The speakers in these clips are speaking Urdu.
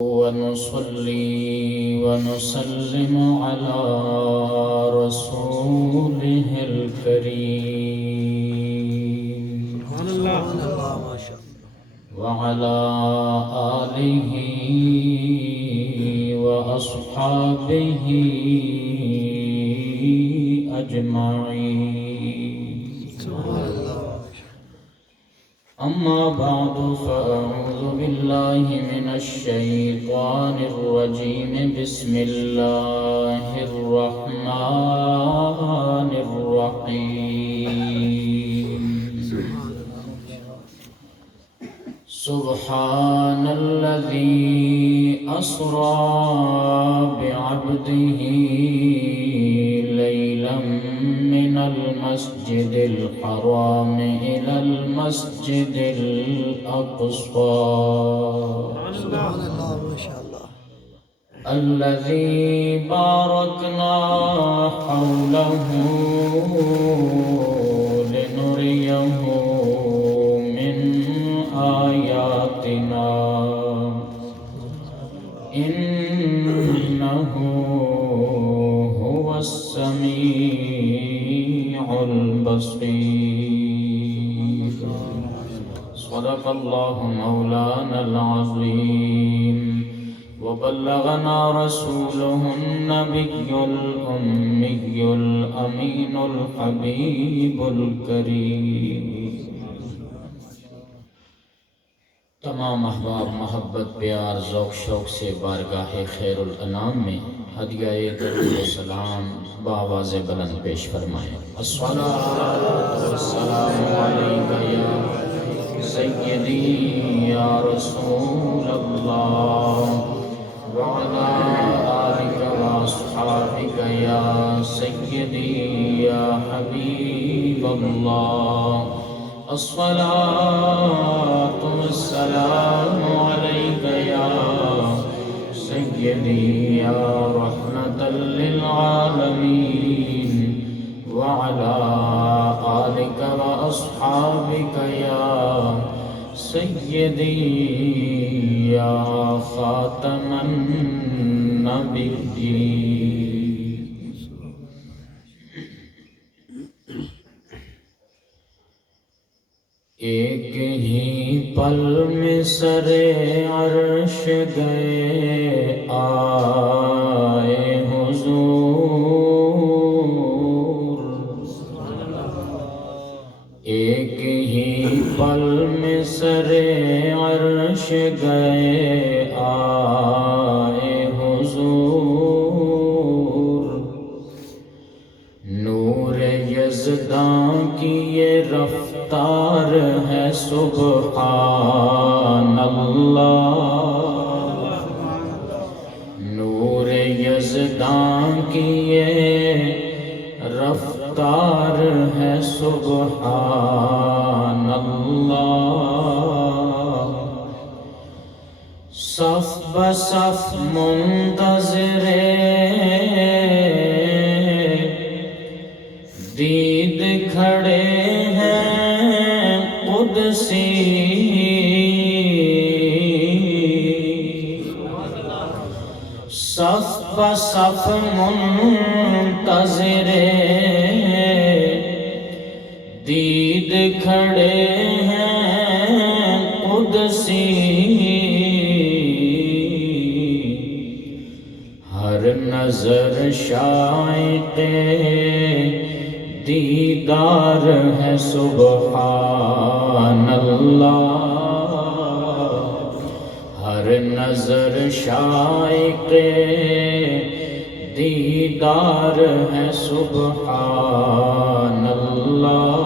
ونصلي ونسلم على رسوله الكريم وعلى آله وأصحابه أجمعين. أما بعد فأعوذ بالله من الشيطان الرجيم. بسم الله الرحمن الرحيم. سبحان الذي أسرى بعبده ليلا من المسجد الحرام إلى المسجد الأقصى الذي باركنا حوله لنريه من آياتنا إنه هو السميع البصير. صدق الله مولانا العظيم وبلغنا رسوله النبي الأمي الأمين الحبيب الكريم. تمام احباب محبت پیار ذوق شوق سے بارگاہ خیر الانام میں ہدیہ درود و سلام بآواز بلند پیش فرمائیں. الصلاۃ والسلام علیک یا سیدی یا رسول اللہ وعلی آلک واصحابک یا سیدی یا حبیب اللہ. الصلاة والسلام عليك يا سيدي يا رحمة للعالمين وعلى آلك وأصحابك يا سيدي يا خاتم النبيين. ایک ہی پل میں سرے عرش گئے آئے حضور. ایک ہی پل میں سرے عرش گئے آئے حضور. نور یزداں کی یہ رفتار ہے سبحان اللہ. نور یزداں کی یہ رفتار ہے سبحان اللہ. صف بصف منتظر دید کھڑے ہیں قدسی. صف بصف منتظر دید کھڑے ہیں قدسی. ہر نظر شائق دیدار ہے سبحان اللہ. ہر نظر شائق دیدار ہے سبحان اللہ.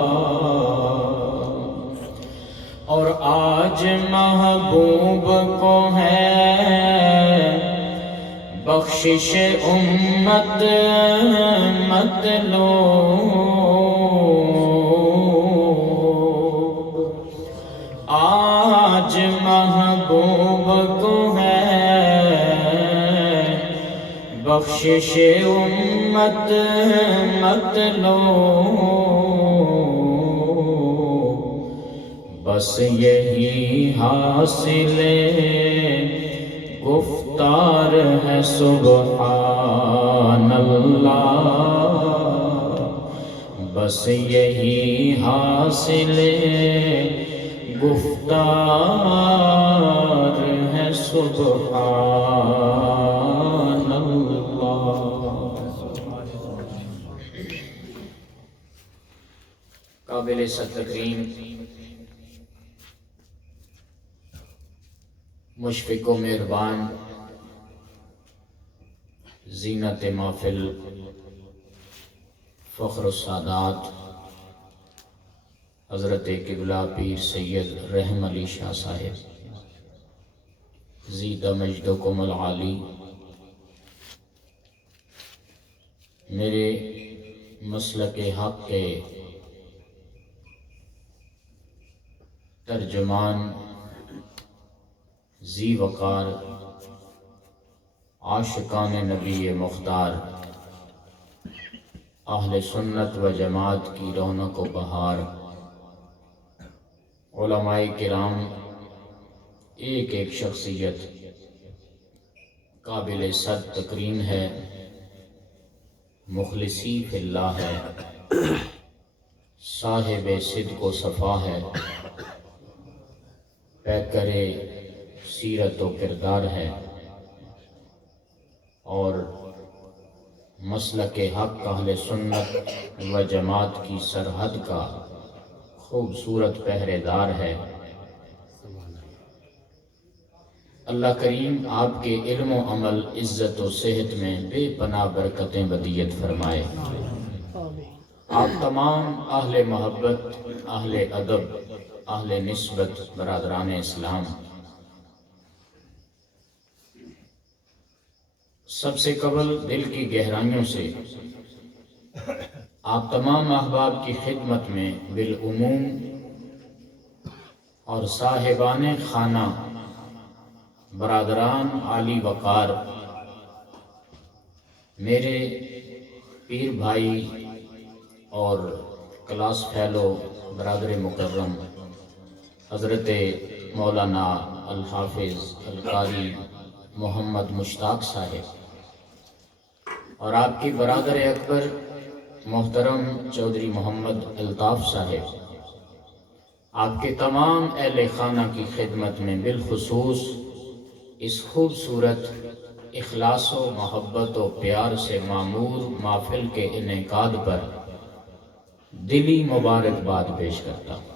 اور آج محبوب کو ہے بخشش امت مطلوب. آج محبوب کو ہے بخشش امت مطلوب. بس یہی حاصل گفتار ہے سبحان اللہ، بس یہی حاصل گفتار ہے سبحان اللہ۔ قابل تکریم مشفق و مہربان زینت محفل فخر السادات حضرت قبلہ پیر سید رحم علی شاہ صاحب زید مجدکم العالی، میرے مسلک حق کے ترجمان، ذی وقار، عاشقان نبی مختار، اہل سنت و جماعت کی رونق و بہار، علماء کرام، ایک ایک شخصیت قابل صد تکریم ہے، مخلصی فی اللہ ہے، صاحب صدق و صفا ہے، پیکر سیرت و کردار ہے، اور مسلک حق اہل سنت و جماعت کی سرحد کا خوبصورت پہرے دار ہے۔ اللہ کریم آپ کے علم و عمل، عزت و صحت میں بے پناہ برکتیں ودیعت فرمائے۔ آپ تمام اہل محبت، اہل ادب، اہل نسبت برادران اسلام، سب سے قبل دل کی گہرائیوں سے آپ تمام احباب کی خدمت میں بالعموم اور صاحبان خانہ، برادران عالی وقار، میرے پیر بھائی اور کلاس فیلو برادر مکرم حضرت مولانا الحافظ القاری محمد مشتاق صاحب، اور آپ کی برادر اکبر محترم چودھری محمد الطاف صاحب، آپ کے تمام اہل خانہ کی خدمت میں بالخصوص اس خوبصورت اخلاص و محبت و پیار سے معمور محفل کے انعقاد پر دلی مبارکباد پیش کرتا ہوں۔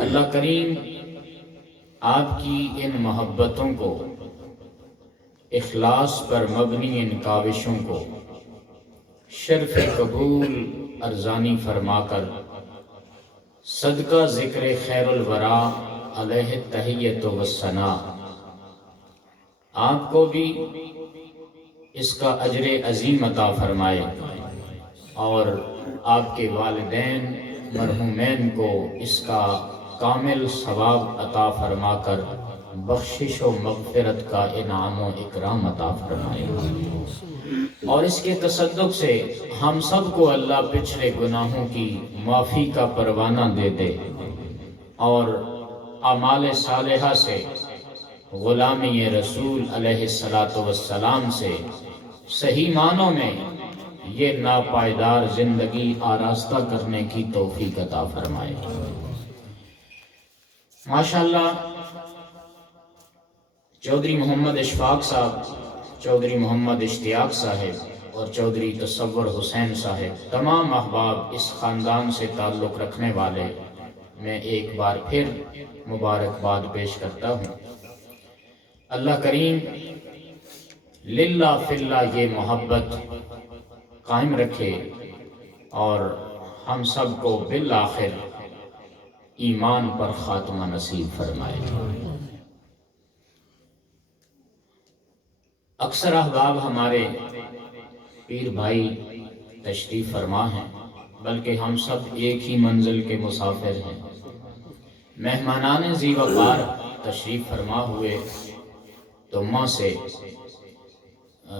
اللہ کریم آپ کی ان محبتوں کو، اخلاص پر مبنی ان کاوشوں کو شرف قبول ارزانی فرما کر صدقہ ذکر خیر الورا علیہ تحیت و ثنا آپ کو بھی اس کا اجر عظیم عطا فرمائے، اور آپ کے والدین مرحومین کو اس کا کامل ثواب عطا فرما کر بخشش و مغفرت کا انعام و اکرام عطا فرمائے، اور اس کے تصدق سے ہم سب کو اللہ پچھلے گناہوں کی معافی کا پروانہ دے دے، اور اعمال صالحہ سے، غلامی رسول علیہ السلام سے صحیح معنوں میں یہ ناپائیدار زندگی آراستہ کرنے کی توفیق عطا فرمائے۔ ماشاءاللہ چودھری محمد اشفاق صاحب، چودھری محمد اشتیاق صاحب اور چودھری تصور حسین صاحب، تمام احباب اس خاندان سے تعلق رکھنے والے، میں ایک بار پھر مبارکباد پیش کرتا ہوں۔ اللہ کریم للہ فی اللہ یہ محبت قائم رکھے، اور ہم سب کو بالآخر ایمان پر خاتمہ نصیب فرمائے۔ اکثر احباب ہمارے پیر بھائی تشریف فرما ہیں، بلکہ ہم سب ایک ہی منزل کے مسافر ہیں۔ مہمانان ذی وقار تشریف فرما ہوئے تمہ سے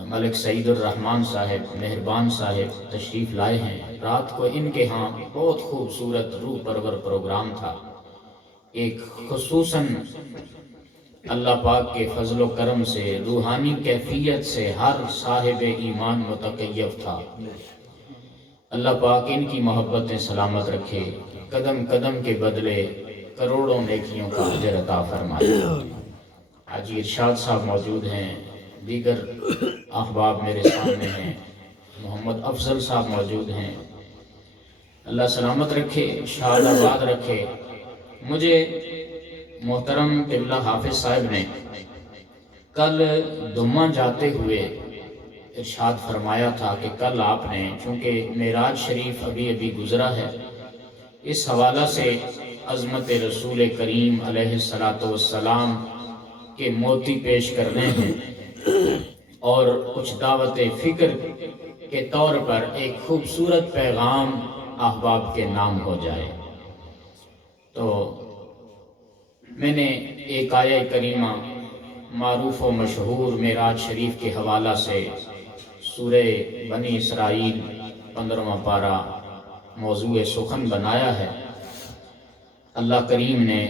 ملک سعید الرحمن صاحب مہربان صاحب تشریف لائے ہیں۔ رات کو ان کے ہاں بہت خوبصورت روح پرور پروگرام تھا۔ ایک خصوصاً اللہ پاک کے فضل و کرم سے، روحانی کیفیت سے ہر صاحب ایمان متکیف تھا۔ اللہ پاک ان کی محبتیں سلامت رکھے، قدم قدم کے بدلے کروڑوں نیکیوں کا اجر عطا فرمائے۔ حاجی ارشاد صاحب موجود ہیں، دیگر احباب میرے سامنے ہیں، محمد افضل صاحب موجود ہیں۔ اللہ سلامت رکھے، شاد آباد رکھے۔ مجھے محترم قبلہ حافظ صاحب نے کل دمہ جاتے ہوئے ارشاد فرمایا تھا کہ کل آپ نے، چونکہ معراج شریف ابھی ابھی گزرا ہے، اس حوالہ سے عظمت رسول کریم علیہ السلام کے موتی پیش کرنے ہیں اور کچھ دعوت فکر کے طور پر ایک خوبصورت پیغام احباب کے نام ہو جائے۔ تو میں نے ایک آیہ کریمہ معروف و مشہور معراج شریف کے حوالہ سے سورہ بنی اسرائیل 15واں پارہ موضوع سخن بنایا ہے۔ اللہ کریم نے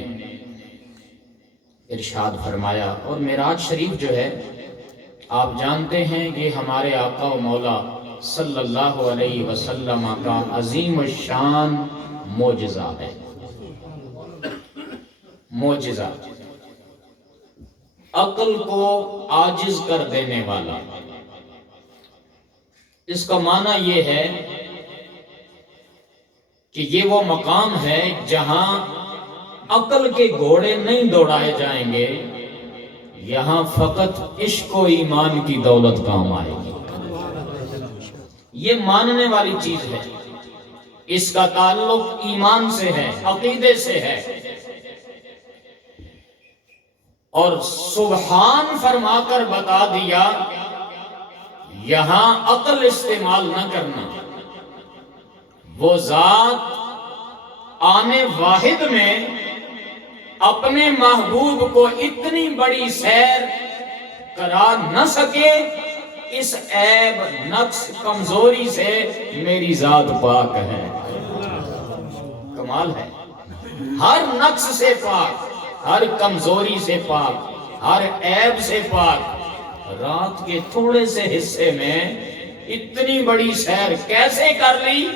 ارشاد فرمایا، اور معراج شریف جو ہے آپ جانتے ہیں یہ ہمارے آقا و مولا صلی اللہ علیہ وسلم کا عظیم الشان معجزہ ہے۔ معجزہ، عقل کو عاجز کر دینے والا۔ اس کا معنی یہ ہے کہ یہ وہ مقام ہے جہاں عقل کے گھوڑے نہیں دوڑائے جائیں گے، یہاں فقط عشق و ایمان کی دولت کام آئے گی۔ یہ ماننے والی چیز ہے، اس کا تعلق ایمان سے ہے، عقیدے سے ہے۔ اور سبحان فرما کر بتا دیا یہاں عقل استعمال نہ کرنا۔ وہ ذات آنے واحد میں اپنے محبوب کو اتنی بڑی سیر کرا نہ سکے، اس عیب نقص کمزوری سے میری ذات پاک ہے۔ کمال ہے، ہر نقص سے پاک، ہر کمزوری سے پاک، ہر عیب سے پاک۔ رات کے تھوڑے سے حصے میں اتنی بڑی سیر کیسے کر لی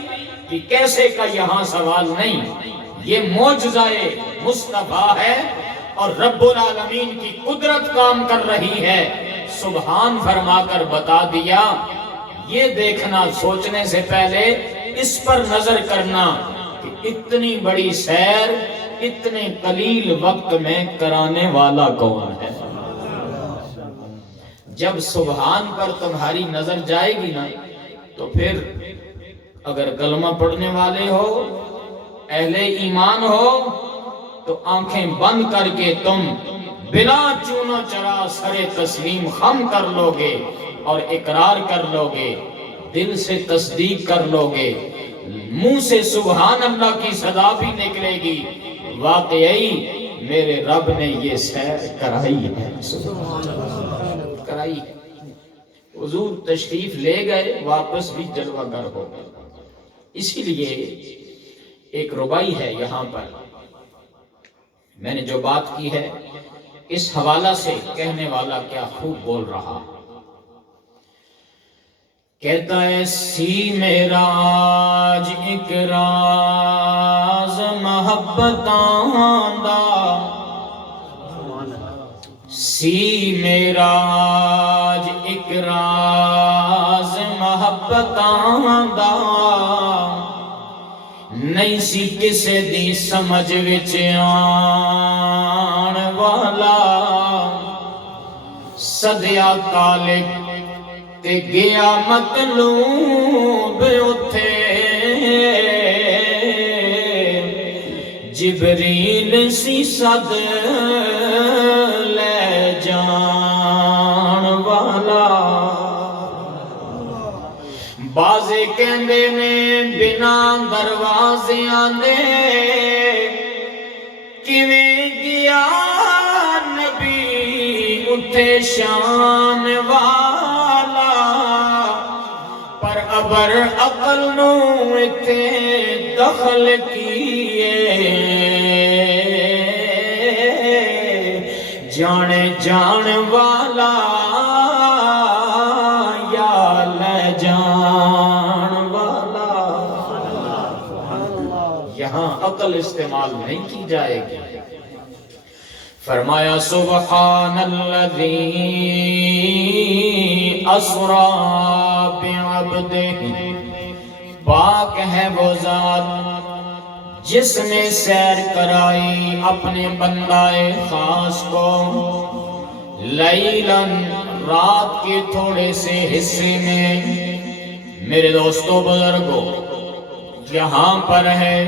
کہ کیسے کا یہاں سوال نہیں۔ یہ معجزہ مصطفیٰ ہے اور رب العالمین کی قدرت کام کر رہی ہے۔ سبحان فرما کر بتا دیا۔ یہ دیکھنا سوچنے سے پہلے اس پر نظر کرنا کہ اتنی بڑی سیر اتنے قلیل وقت میں کرانے والا کون ہے۔ جب سبحان پر تمہاری نظر جائے گی نا تو پھر اگر کلمہ پڑھنے والے ہو، اہل ایمان ہو، تو آنکھیں بند کر کے تم بلا چونو چرا سرے تسلیم خم کر لو گے اور اقرار کر لو گے، دل سے تصدیق کر لو گے، منہ سے سبحان اللہ کی صدا بھی نکلے گی۔ واقعی میرے رب نے یہ سیر کرائی ہے، کرائی ہے۔ حضور تشریف لے گئے، واپس بھی جلوہ گر ہو گئے۔ اسی لیے ایک ربائی ہے یہاں پر، میں نے جو بات کی ہے اس حوالہ سے کہنے والا کیا خوب بول رہا۔ کہتا ہے سی معراج ایک راز محبتاں دا، سی معراج ایک راز محبتاں دا، نہیں سی کسے دی سمجھ وچ آن والا، صدیا طالب تے گیا مطلوب اتھے، جبریل سی صد لے جان والا۔ بازے کہندے نے بنا دروازیاں دے، کیویں گیا نبی اتھے شان والا، پر ابر عقل نو اتھے دخل کیے، جانے جان والا یا لے جان والا، یہاں عقل استعمال نہیں کی جائے گی۔ فرمایا سبحان الذی اسری بعبدہ، پاک ہے وہ ذات جس نے سیر کرائی اپنے بندہ خاص کو، لیلاً رات کے تھوڑے سے حصے میں۔ میرے دوستو بزرگو، یہاں پر ہے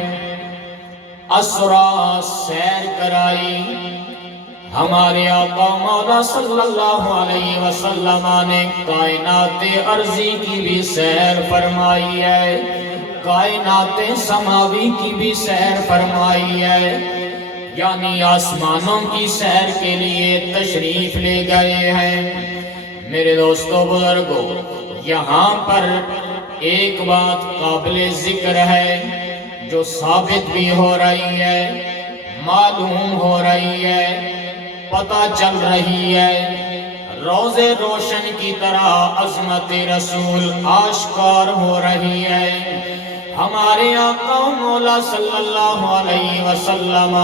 اسرا، سیر کرائی۔ ہمارے آقا مولا صلی اللہ علیہ وسلم نے کائنات ارضی کی بھی سیر فرمائی ہے، کائنات سماوی کی بھی سیر فرمائی ہے، یعنی آسمانوں کی سیر کے لیے تشریف لے گئے ہیں۔ میرے دوستو بزرگو، یہاں پر ایک بات قابل ذکر ہے جو ثابت بھی ہو رہی ہے، معلوم ہو رہی ہے، پتہ چل رہی ہے، روز روشن کی طرح عظمت رسول آشکار ہو رہی ہے۔ ہمارے آقا مولا صلی اللہ علیہ وسلم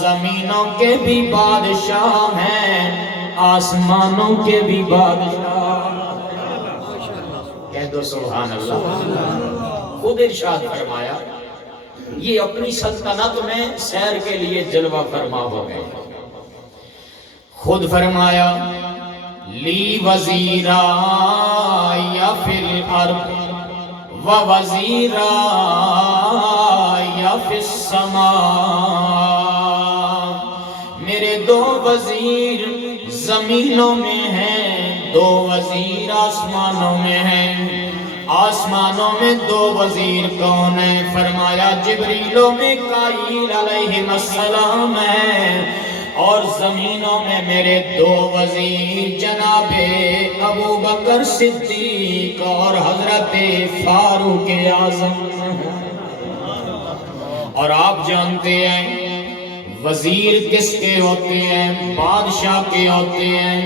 زمینوں کے بھی بادشاہ ہیں، آسمانوں کے بھی بادشاہ۔ کہہ دو سبحان اللہ۔ خود ارشاد فرمایا، یہ اپنی سلطنت میں سیر کے لیے جلوہ فرما ہو گئے۔ خود فرمایا لی وزیرا یا فی الارض ووزیرا یا فی السماء، میرے دو وزیر زمینوں میں ہیں، دو وزیر آسمانوں میں ہیں۔ آسمانوں میں دو وزیر کون ہیں؟ فرمایا جبریل و میکائیل علیہ السلام ہیں، اور زمینوں میں میرے دو وزیر جناب ابو بکر صدیق اور حضرت فاروق اعظم۔ اور آپ جانتے ہیں وزیر کس کے ہوتے ہیں؟ بادشاہ کے ہوتے ہیں۔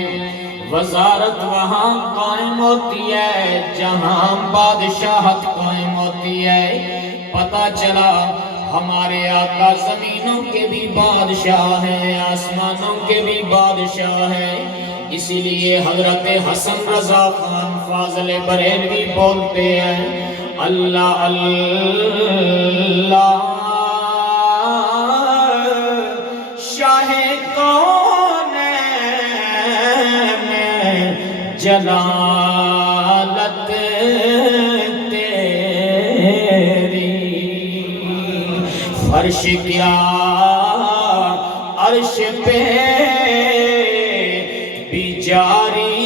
وزارت وہاں قائم ہوتی ہے جہاں بادشاہت قائم ہوتی ہے۔ پتہ چلا ہمارے آقا زمینوں کے بھی بادشاہ ہیں، آسمانوں کے بھی بادشاہ ہیں۔ اسی لیے حضرت حسن رضا خان فاضل بریلوی بولتے ہیں، اللہ اللہ شاہ کونین جلالت فرش کیا عرش پہ بھی جاری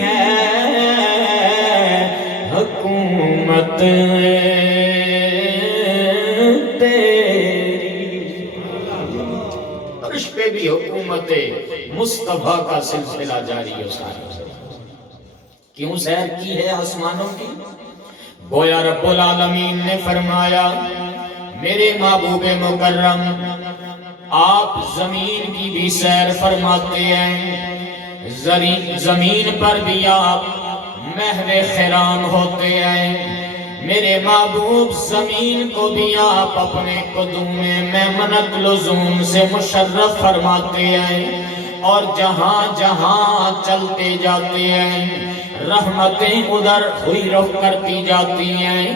ہے حکومت تیری، عرش پہ بھی حکومت مصطفیٰ کا سلسلہ جاری ہے۔ کیوں سیر کی ہے آسمانوں کی؟ گویا رب العالمین نے فرمایا میرے محبوب مکرم آپ زمین کی بھی سیر فرماتے ہیں، زمین پر بھی آپ محو خیران ہوتے ہیں۔ میرے محبوب زمین کو بھی آپ اپنے قدوم میمنت لزوم سے مشرف فرماتے ہیں، اور جہاں جہاں چلتے جاتے ہیں رحمتیں ادھر ہوئی رخ کرتی جاتی ہیں۔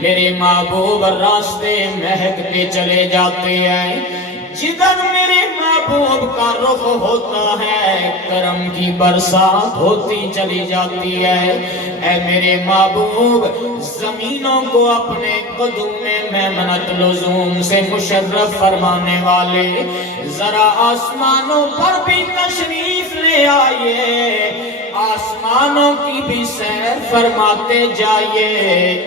میرے محبوب راستے مہکتے چلے جاتے ہیں، جدھر میرے محبوب کا رخ ہوتا ہے کرم کی برسات ہوتی چلی جاتی ہے۔ اے میرے محبوب زمینوں کو اپنے قدوم میمنت لزوم سے مشرف فرمانے والے، ذرا آسمانوں پر بھی تشریف لے آئیے، آسمانوں کی بھی سیر فرماتے جائیے،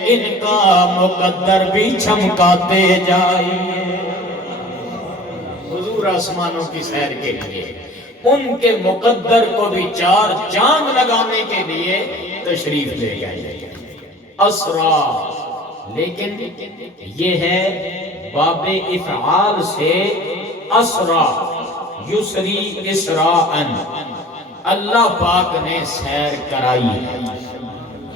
ان کا مقدر بھی چمکاتے جائیے۔ حضور آسمانوں کی سیر کے لیے ان کے مقدر کو بھی چار چاند لگانے کے لیے تشریف لے گئے۔ اسرا، لیکن یہ ہے باب افعال سے اسرا، یسری اسراءً، اللہ پاک نے سیر کرائی ہے۔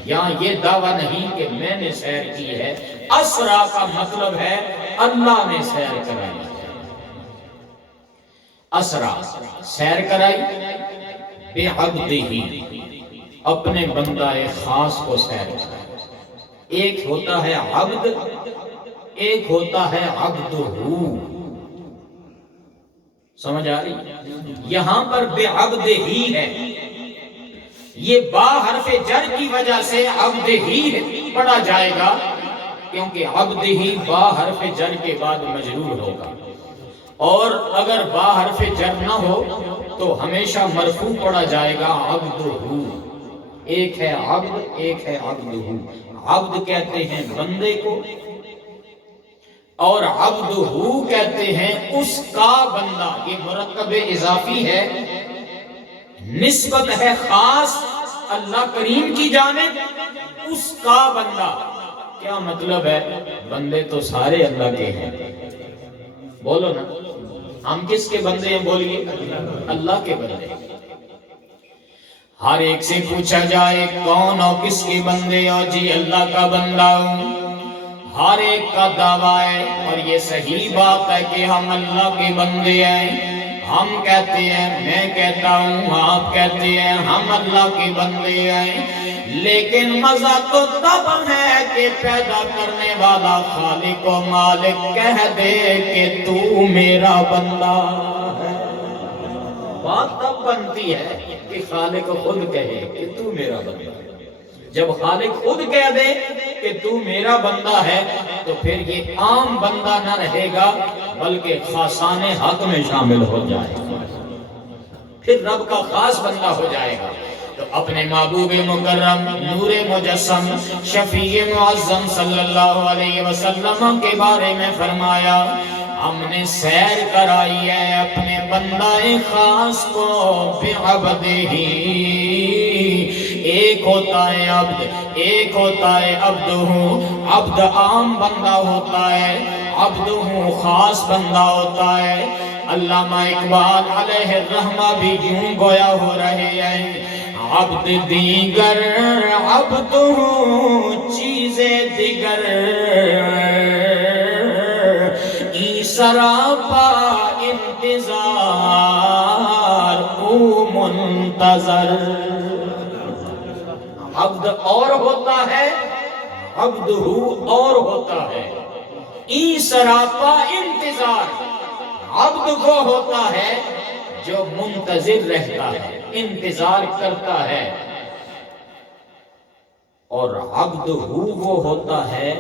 یہاں یہ دعویٰ نہیں کہ میں نے سیر کی ہے، اسرا کا مطلب ہے اللہ نے سیر کرائی ہے۔ اسرا سیر کرائی، بے عبدہ، اپنے بندہ خاص کو سیر کرائی۔ ایک ہوتا ہے عبد، ایک ہوتا ہے عبدہ۔ سمجھ آ رہی؟ یہاں پر بے عبد ہی ہے، یہ با حرف جر کی وجہ سے عبد ہی پڑھا جائے گا، کیونکہ عبد ہی با حرف جر کے بعد مجرور ہوگا، اور اگر با حرف جر نہ ہو تو ہمیشہ مرفوع پڑھا جائے گا عبدہ۔ ایک ہے عبد، ایک ہے عبدہ۔ عبد کہتے ہیں بندے کو، اور عبدہ کہتے ہیں اس کا بندہ۔ یہ مرکب اضافی ہے، نسبت ہے خاص اللہ کریم کی جانب، اس کا بندہ۔ کیا مطلب ہے؟ بندے تو سارے اللہ کے ہیں، بولو نا، ہم کس کے بندے ہیں؟ بولیے، اللہ کے بندے۔ ہر ایک سے پوچھا جائے کون ہو، کس کے بندے ہو؟ جی اللہ کا بندہ ہوں۔ ہر ایک کا دعویٰ ہے، اور یہ صحیح بات ہے کہ ہم اللہ کے بندے ہیں۔ ہم کہتے ہیں، میں کہتا ہوں، آپ کہتے ہیں، ہم اللہ کے بندے ہیں، لیکن مزہ تو تب ہے کہ پیدا کرنے والا خالق و مالک کہہ دے کہ تو میرا بندہ ہے۔ بات تب بنتی ہے کہ خالق خود کہے کہ تو میرا بندہ ہے۔ جب خالق خود کہہ دے کہ تو میرا بندہ ہے تو پھر یہ عام بندہ نہ رہے گا، بلکہ خاصان حق میں شامل ہو جائے گا، پھر رب کا خاص بندہ ہو جائے گا۔ تو اپنے محبوب مکرم، نور مجسم، شفیع معظم صلی اللہ علیہ وسلم کے بارے میں فرمایا، ہم نے سیر کرائی ہے اپنے بندہ خاص کو بعبدہ۔ ایک ہوتا ہے عبد، ایک ہوتا ہے عبدہ۔ عبد عام بندہ ہوتا ہے، عبدہ خاص بندہ ہوتا ہے۔ علامہ اقبال علیہ الرحمہ بھی یوں گویا ہو رہے ہیں، عبد دیگر عبدہ چیزیں دیگر، ای سراپا انتظار او منتظر۔ عبد اور ہوتا ہے، عبدہ اور ہوتا ہے۔ ای سراپا انتظار، عبد وہ ہوتا ہے جو منتظر رہتا ہے، انتظار کرتا ہے، اور عبدہ وہ ہوتا ہے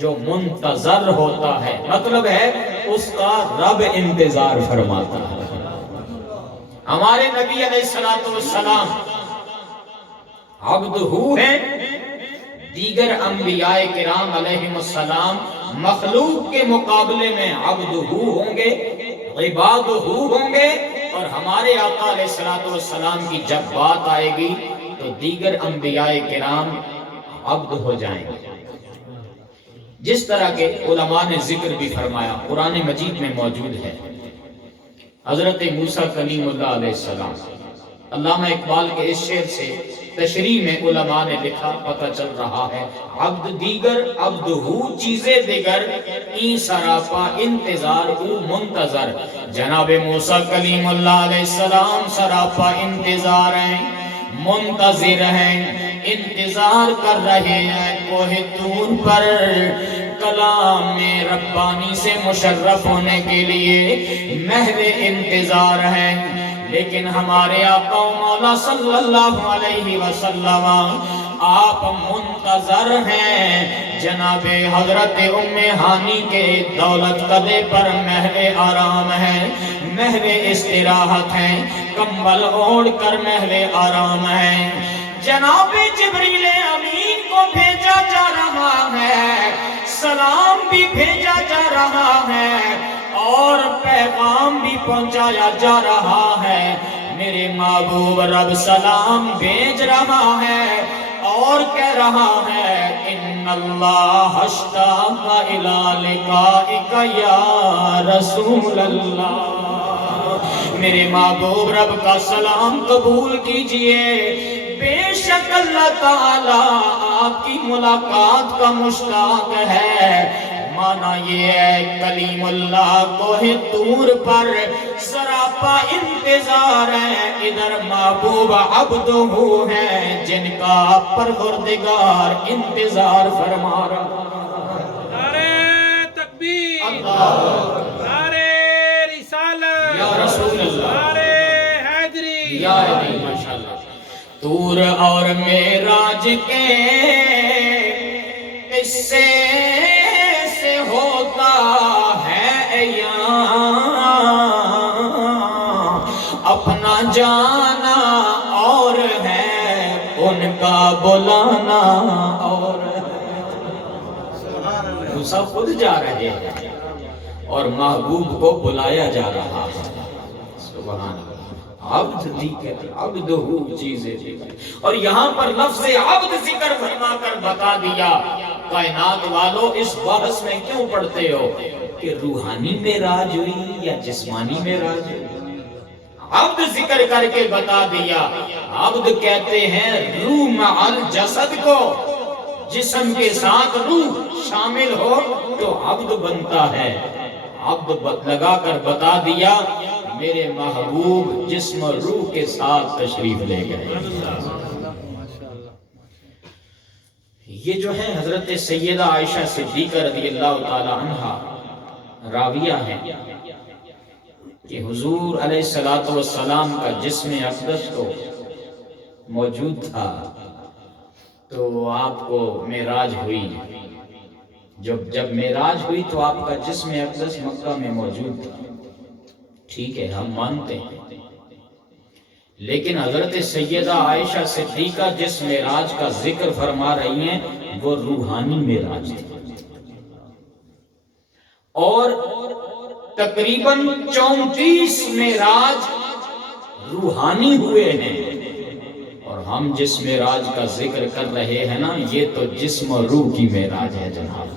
جو منتظر ہوتا ہے، مطلب ہے اس کا رب انتظار فرماتا ہے۔ ہمارے نبی علیہ السلام عبدہ ہیں، دیگر انبیاء کرام علیہم السلام مخلوق کے مقابلے میں عبدہ ہوں گے، عبادہ ہوں گے، اور ہمارے آقا علیہ السلام کی جب بات آئے گی تو دیگر انبیاء کرام عبد ہو جائیں گے۔ جس طرح کے علماء نے ذکر بھی فرمایا، قرآن مجید میں موجود ہے، حضرت موسیٰ کلیم اللہ علیہ السلام۔ علامہ اقبال کے اس شعر سے تشریح میں علماء نے لکھا، پتہ چل رہا ہے، عبد دیگر عبدہ چیزیں دیگر، ای سراپا انتظار او منتظر۔ جناب موسیٰ کلیم اللہ علیہ السلام سراپا انتظار ہیں، منتظر ہیں، انتظار کر رہے ہیں کوہ طور پر کلام ربانی سے مشرف ہونے کے لیے، محو انتظار ہیں۔ لیکن ہمارے آقا و مولا صلی اللہ علیہ وسلم آپ منتظر ہیں، جناب حضرت ام ہانی کے دولت قدے پر محو آرام ہے، محو استراحت ہے، کمبل اوڑھ کر محو آرام ہے۔ جناب جبریل امین کو بھیجا جا رہا ہے، سلام بھی بھیجا جا رہا ہے، اور پیغام بھی پہنچایا جا رہا ہے۔ میرے محبوب رب سلام بھیج رہا ہے اور کہہ رہا ہے، ان اللہ اشتاق الی لقائک یا رسول اللہ، میرے محبوب رب کا سلام قبول کیجئے۔ بے شک اللہ تعالیٰ آپ کی ملاقات کا مشتاق ہے۔ معنی یہ ہے کلیم اللہ کوہ طور پر سراپا انتظار ہے، ادھر محبوب عبدہ ہے جن کا پروردگار انتظار فرما رہا۔ نعرہ تکبیر، اللہ نعرہ رسالت، یا رسول اللہ، نعرہ حیدری، یا علی ماشاءاللہ۔ طور اور معراج کے قصے سے ہوتا ہے یہاں اپنا جانا اور ہے ان کا بلانا اور موسیٰ خود جا رہے ہیں اور محبوب کو بلایا جا رہا ہے۔ سبحان اللہ۔ عبد ذکر عبدہ چیزیں اور یہاں پر لفظ عبد ذکر فرما کر بتا دیا کائنات والو اس بحث میں کیوں پڑھتے ہو کہ روحانی معراج ہوئی یا جسمانی معراج ہوئی؟ عبد ذکر کر کے بتا دیا۔ عبد کہتے ہیں روح مع الجسد کو، جسم کے ساتھ روح شامل ہو تو عبد بنتا ہے۔ عبد لگا کر بتا دیا میرے محبوب جسم اور روح کے ساتھ تشریف لے گئے۔ یہ جو ہے حضرت سیدہ عائشہ صدیقہ رضی اللہ تعالی عنہ راویہ ہیں کہ حضور علیہ السلام کا جسم اقدس تو موجود تھا، تو آپ کو معراج ہوئی۔ جب معراج ہوئی تو آپ کا جسم اقدس مکہ میں موجود تھا، ٹھیک ہے ہم مانتے ہیں، لیکن حضرت سیدہ عائشہ صدیقہ جس معراج کا ذکر فرما رہی ہیں وہ روحانی معراج تھی، اور تقریباً 34 معراج روحانی ہوئے ہیں، اور ہم جس معراج کا ذکر کر رہے ہیں نا یہ تو جسم اور روح کی معراج ہے جناب۔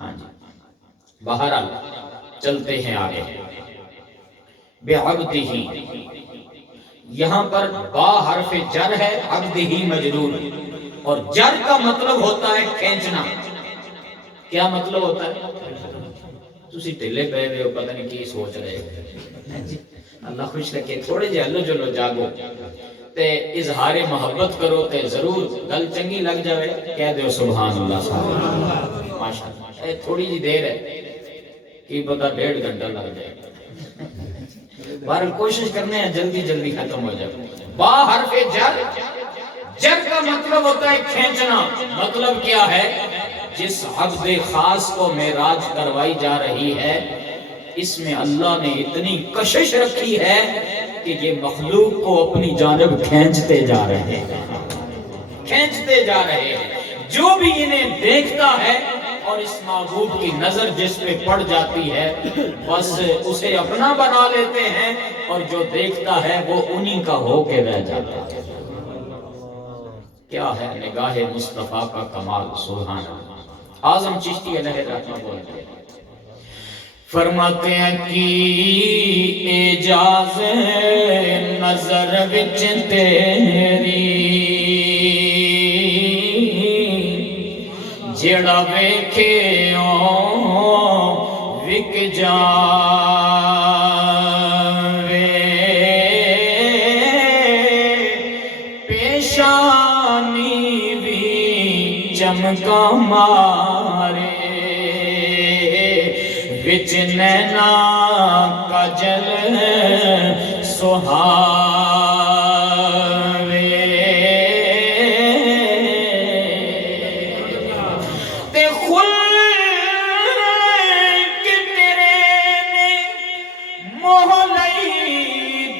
ہاں جی، بہرحال چلتے ہیں آگے۔ بعبدہ، یہاں پر با حرف جر ہے، عبدہ مجرور، اور جر کا مطلب ہوتا ہے کھینچنا۔ کیا مطلب ہوتا ہے؟ تسی ٹھلے پہ ہوئے ہو، پتہ نہیں کی سوچ رہے ہو۔ اللہ خوش رکھے، تھوڑے جے ہلو جلو جاگو تے اظہار محبت کرو تے ضرور گل چنگی لگ جاوے کہہ دیو سبحان اللہ صاحب ماشاءاللہ۔ تھوڑی جی دیر ہے کی پتہ 1.5 گھنٹہ لگ جائے، بہرحال کوشش کرنے ہیں جلدی جلدی ختم ہو جائے۔ با حرف جر، جر کا مطلب ہوتا ہے کھینچنا۔ مطلب کیا ہے؟ جس عبد خاص کو معراج کروائی جا رہی ہے اس میں اللہ نے اتنی کشش رکھی ہے کہ یہ مخلوق کو اپنی جانب کھینچتے جا رہے ہیں، کھینچتے جا رہے ہیں۔ جو بھی انہیں دیکھتا ہے اور اس محبوب کی نظر جس پہ پڑ جاتی ہے بس اسے اپنا بنا لیتے ہیں، اور جو دیکھتا ہے وہ انہی کا ہو کے رہ جاتا ہے۔ کیا ہے نگاہ مصطفیٰ کا کمال، سبحان اللہ۔ اعظم چشتی علیہ رحمہ بولتے ہیں، فرماتے ہیں کی اعجاز نظر وچ تیری جیڑا ویکھے وک جاوے، پیشانی بھی چمکا مارے، وچ نینا کجل سہاوے، تے خلق تیرے نے موہ لئی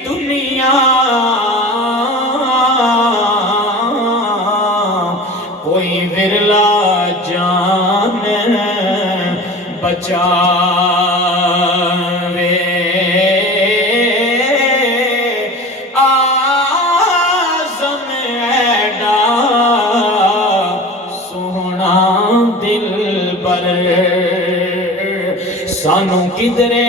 دنیا، کوئی ورلا جان بچاوے، آزم ایڈا سونا دل پر سانو کدرے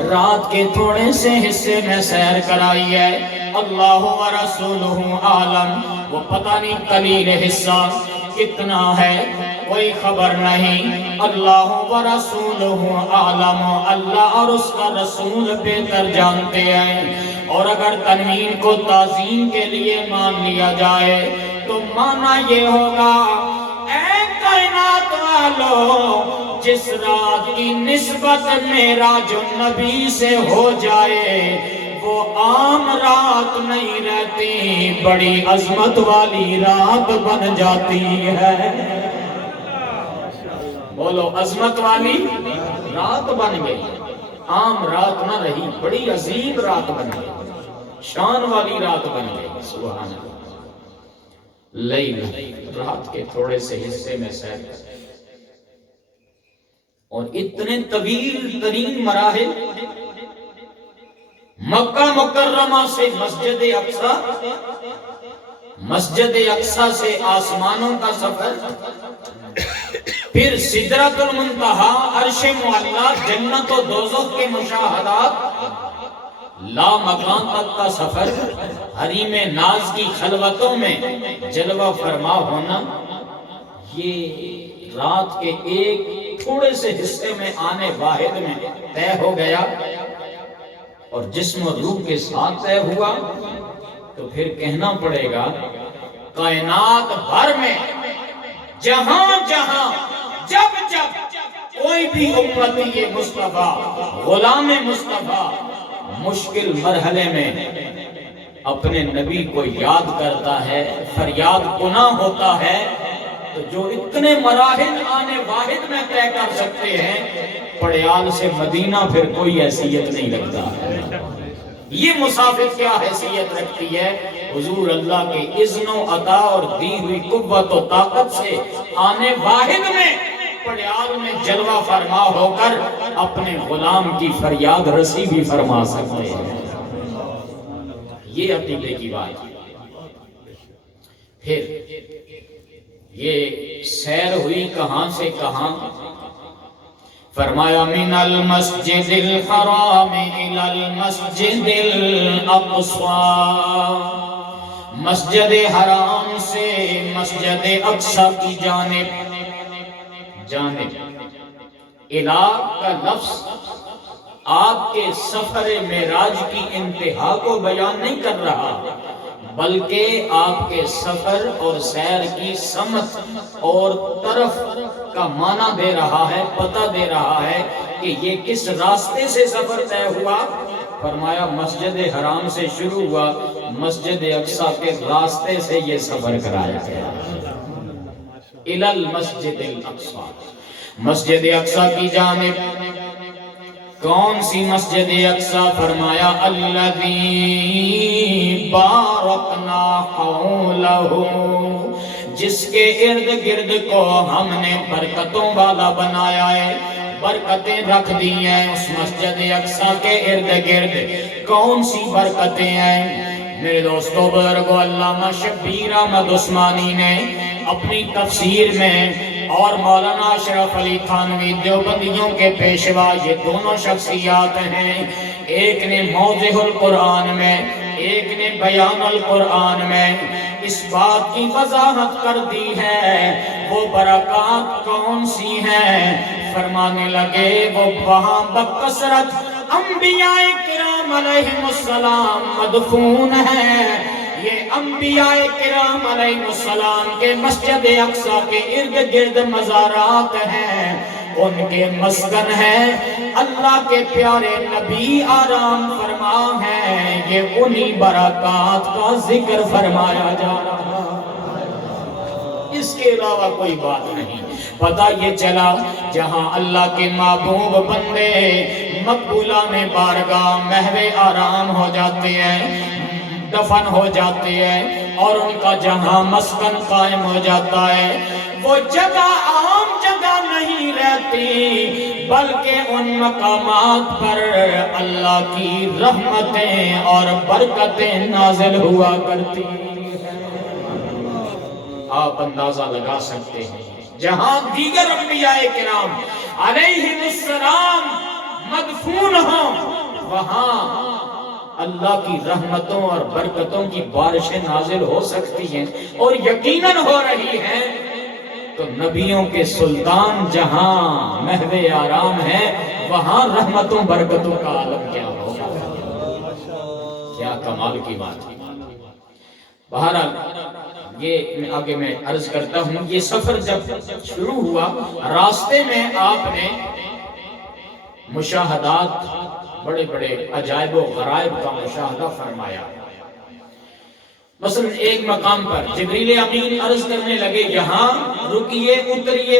رات کے تھوڑے سے حصے میں سیر کرائی ہے، اللہ و رسولہ عالم، وہ پتہ نہیں قلیل حصہ کتنا ہے کوئی خبر نہیں، اللہ و رسولہ عالم، اللہ اور اس کا رسول بہتر جانتے ہیں۔ اور اگر تنوین کو تعظیم کے لیے مان لیا جائے تو معنی یہ ہوگا، اے کائنات والو، جس رات کی نسبت معراج النبی سے ہو جائے وہ عام رات نہیں رہتی، بڑی عظمت والی رات بن جاتی ہے۔ بولو، عظمت والی رات بن گئی، عام رات نہ رہی، بڑی عظیم رات بن گئی، شان والی رات بن گئی۔ سبحان اللہ۔ لیل، رات کے تھوڑے سے حصے میں سیر اور اتنے طویل ترین مراحل، مکہ مکرمہ سے مسجد اقصی، مسجد اقصی سے آسمانوں کا سفر، پھر سدرۃ المنتہا، عرش معلیٰ، جنت و دوزخ کے مشاہدات، لا مکان تک کا سفر، حریم ناز کی خلوتوں میں جلوہ فرما ہونا، یہ رات کے ایک تھوڑے سے حصے میں آنے واحد میں طے ہو گیا اور جسم و روح کے ساتھ طے ہوا، تو پھر کہنا پڑے گا کائنات بھر میں جہاں جہاں جب جب کوئی بھی امتی مصطفیٰ، غلام مصطفیٰ مشکل مرحلے میں اپنے نبی کو یاد کرتا ہے، فریاد گناہ ہوتا ہے، تو جو اتنے مراحل آنے واحد میں طے کر سکتے ہیں، پڑیال سے مدینہ پھر کوئی حیثیت نہیں رکھتا۔ یہ مسافر کیا حیثیت رکھتی ہے؟ حضور اللہ کے اذن و عطا اور دی ہوئی قوت و طاقت سے آنے واحد میں پڑیال میں جلوہ فرما ہو کر اپنے غلام کی فریاد رسی بھی فرما سکتے ہیں۔ یہ عقیدے کی بات۔ پھر یہ سیر ہوئی کہاں سے کہاں؟ فرمایا من المسجد الحرام الى المسجد الاقصی، مسجد حرام سے مسجد اقصی کی جانب الہ کا لفظ آپ کے سفر معراج کی انتہا کو بیان نہیں کر رہا، بلکہ آپ کے سفر اور سیر کی سمت اور طرف کا معنی دے رہا ہے، پتہ دے رہا ہے کہ یہ کس راستے سے سفر طے ہوا۔ فرمایا مسجد حرام سے شروع ہوا، مسجد اقصی کے راستے سے یہ سفر کرایا گیا، الی المسجد الاقصی، مسجد اقصی کی جانب۔ کون سی مسجد اقصی؟ فرمایا الذی بارکنا حولہ، جس کے ارد گرد کو ہم نے برکتوں والا بنایا ہے، برکتیں رکھ دی ہیں اس مسجد اقصی کے ارد گرد۔ کون سی برکتیں ہیں؟ میرے دوستو بزرگو، علامہ شبیر احمد عثمانی نے اپنی تفسیر میں، اور مولانا اشرف علی تھانوی دیوبندیوں کے پیشوا، یہ دونوں شخصیات ہیں، ایک نے موضح القرآن میں، ایک نے بیان القرآن میں اس بات کی وضاحت کر دی ہے وہ برکات کون سی ہیں۔ فرمانے لگے وہ وہاں بکثرت انبیاء کرام علیہم السلام مدفون ہیں، یہ انبیاء کرام علیہ السلام کے مسجد اقصی کے ارد گرد مزارات ہیں، ان کے مسکن ہیں، اللہ کے پیارے نبی آرام فرما ہیں، یہ انہی برکات کا ذکر فرمایا جا رہا ہے، اس کے علاوہ کوئی بات نہیں۔ پتہ یہ چلا جہاں اللہ کے محبوب بندے مقبولہ میں بارگاہ محو آرام ہو جاتے ہیں، دفن ہو جاتے ہیں، اور ان کا جہاں مسکن قائم ہو جاتا ہے، وہ جگہ عام جگہ نہیں رہتی، بلکہ ان مقامات پر اللہ کی رحمتیں اور برکتیں نازل ہوا کرتی ہیں۔ آپ اندازہ لگا سکتے ہیں جہاں دیگر انبیاء کرام علیہم السلام مدفون ہوں وہاں اللہ کی رحمتوں اور برکتوں کی بارشیں نازل ہو سکتی ہیں، اور یقیناً ہو رہی ہیں، تو نبیوں کے سلطان جہاں محو آرام ہے وہاں رحمتوں برکتوں کا عالم کیا ہوگا؟ کیا کمال کی بات ہے۔ بہرحال یہ آگے میں عرض کرتا ہوں، یہ سفر جب شروع ہوا، راستے میں آپ نے مشاہدات، بڑے بڑے عجائب و غرائب کا مشاہدہ فرمایا۔ مثلا ایک مقام پر جبریل امین عرض کرنے لگے، یہاں رکیے، اتریے،